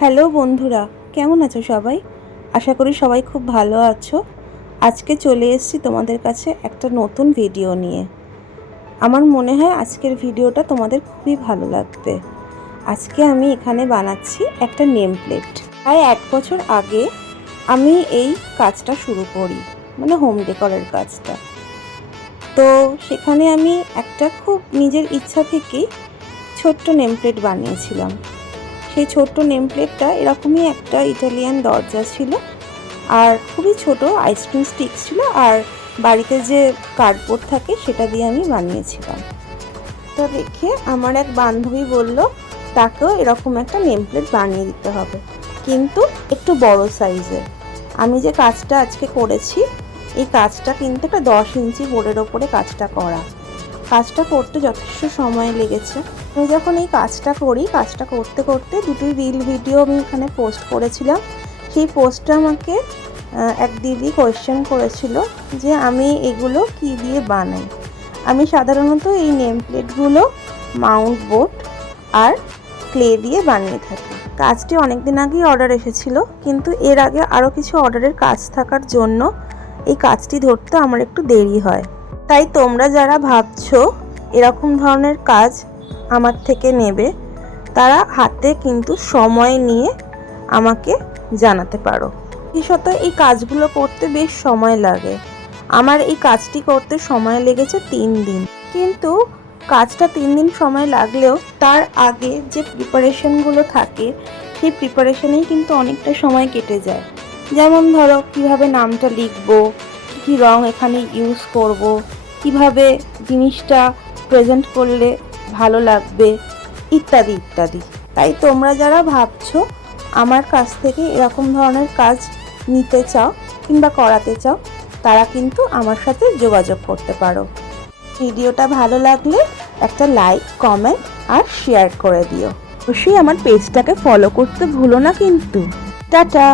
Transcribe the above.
Hello বন্ধুরা, কেমন আছো সবাই? আশা করি সবাই খুব ভালো আছো। আজকে চলে এসেছি তোমাদের কাছে একটা নতুন ভিডিও নিয়ে। আমার মনে হয় আজকের ভিডিওটা তোমাদের খুবই ভালো লাগবে। আজকে আমি এখানে বানাচ্ছি একটা নেম প্লেট। প্রায় 1 বছর আগে আমি এই কাজটা শুরু করি, মানে হোম ডেকোরের কাজটা। তো সেখানে আমি একটা খুব নিজের ইচ্ছা থেকেই ছোট্ট নেম প্লেট বানিয়েছিলাম। সেই ছোট্ট নেম প্লেটটা এরকমই একটা ইটালিয়ান দরজা ছিল, আর খুবই ছোট আইসক্রিম স্টিক ছিল, আর বাড়িতে যে কার্ডবোর্ড থাকে সেটা দিয়ে আমি বানিয়েছিলাম। তো দেখে আমার এক বান্ধবী বলল তাকেও এরকম একটা নেম প্লেট বানিয়ে দিতে হবে, কিন্তু একটু বড় সাইজের। আমি যে কাজটা আজকে করেছি, এই কাজটা কিন্তু একটা 10 ইঞ্চি বোর্ডের ওপরে কাজটা করা। কাজটা করতে যথেষ্ট সময় লেগেছে। আমি যখন এই কাজটা করি, কাজটা করতে করতে দুটো রিল ভিডিও আমি এখানে পোস্ট করেছিলাম। সেই পোস্টটা আমাকে এক দিদি কোয়েশ্চেন করেছিল যে আমি এগুলো কি দিয়ে বানাই। আমি সাধারণত এই নেম প্লেটগুলো মাউন্ট বোর্ড আর ক্লে দিয়ে বানিয়ে থাকি। কাজটি অনেক দিন আগেই অর্ডার এসেছিল, কিন্তু এর আগে আরও কিছু অর্ডারের কাজ থাকার জন্য এই কাজটি ধরতে আমার একটু দেরি হয়। তাই তোমরা যারা ভাবছো এরকম ধরনের কাজ আমার থেকে নেবে, তারা হাতে কিন্তু সময় নিয়ে আমাকে জানাতে পারো। বিশেষত এই কাজগুলো করতে বেশ সময় লাগে। আমার এই কাজটি করতে সময় লেগেছে 3 দিন, কিন্তু কাজটা 3 দিন সময় লাগলেও তার আগে যে প্রিপারেশনগুলো থাকে সেই প্রিপারেশনেই কিন্তু অনেকটা সময় কেটে যায়। যেমন ধরো কিভাবে নামটা লিখবো, কী রং এখানে ইউজ করব, কিভাবে জিনিসটা প্রেজেন্ট করলে ভালো লাগবে, ইত্যাদি ইত্যাদি। তাই তোমরা যারা ভাবছো আমার কাছ থেকে এরকম ধরনের কাজ নিতে চাও কিংবা করাতে চাও, তারা কিন্তু আমার সাথে যোগাযোগ করতে পারো। ভিডিওটা ভালো লাগলে একটা লাইক, কমেন্ট আর শেয়ার করে দিও। অবশ্যই আমার পেজটাকে ফলো করতে ভুলো না কিন্তু। টাটা।